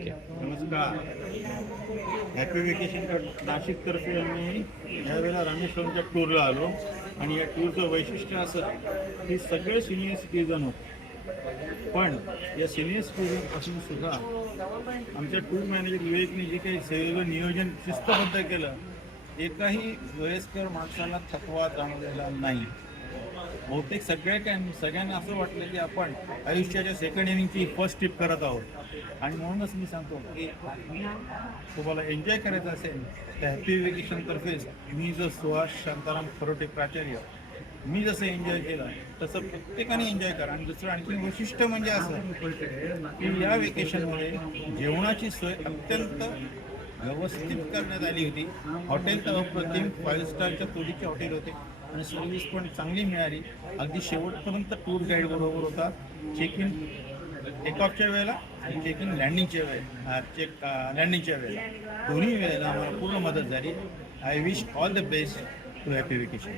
Okay. नमस्कार. Happy vacation नाशिकतर्फे आम्ही यावेळेला रामेश्वरमच्या टूरला आलो आणि या टूरचं वैशिष्ट्य असं की सगळे सिनियर सिटीजन होते. पण या सिनियर सिटीजन असून सुद्धा आमच्या टूर मॅनेजर विवेकने जे काही सगळं नियोजन शिस्तबद्ध केलं, एकाही वयस्कर माणसाला थकवा जाणवलेला नाही. बहुतेक सगळ्यांना असं वाटलं की आपण आयुष्याच्या सेकंड इनिंगची फर्स्ट ट्रिप करत आहोत आणि म्हणूनच मी सांगतो की तुम्हाला एन्जॉय करायचं असेल तर हॅपी वेकेशन तर्फेच मी जो सुहास शांताराम खरोटे प्राचार्य मी जसं एन्जॉय केलं तसं प्रत्येकाने एन्जॉय करा. आणि दुसरं आणखी वैशिष्ट्य म्हणजे असं की या वेकेशनमध्ये जेवणाची सोय अत्यंत व्यवस्थित करण्यात आली होती. हॉटेल तर अप्रतिम 5 स्टारच्या तोडीचे हॉटेल होते आणि सर्व्हिस पण चांगली मिळाली. अगदी शेवटपर्यंत टूर गाईड बरोबर होता. चेक इन टेकऑफच्या वेळेला आणि चेक इन लँडिंगच्या वेळेला दोन्ही वेळेला आम्हाला पूर्ण मदत झाली. I wish all the best to happy vacation.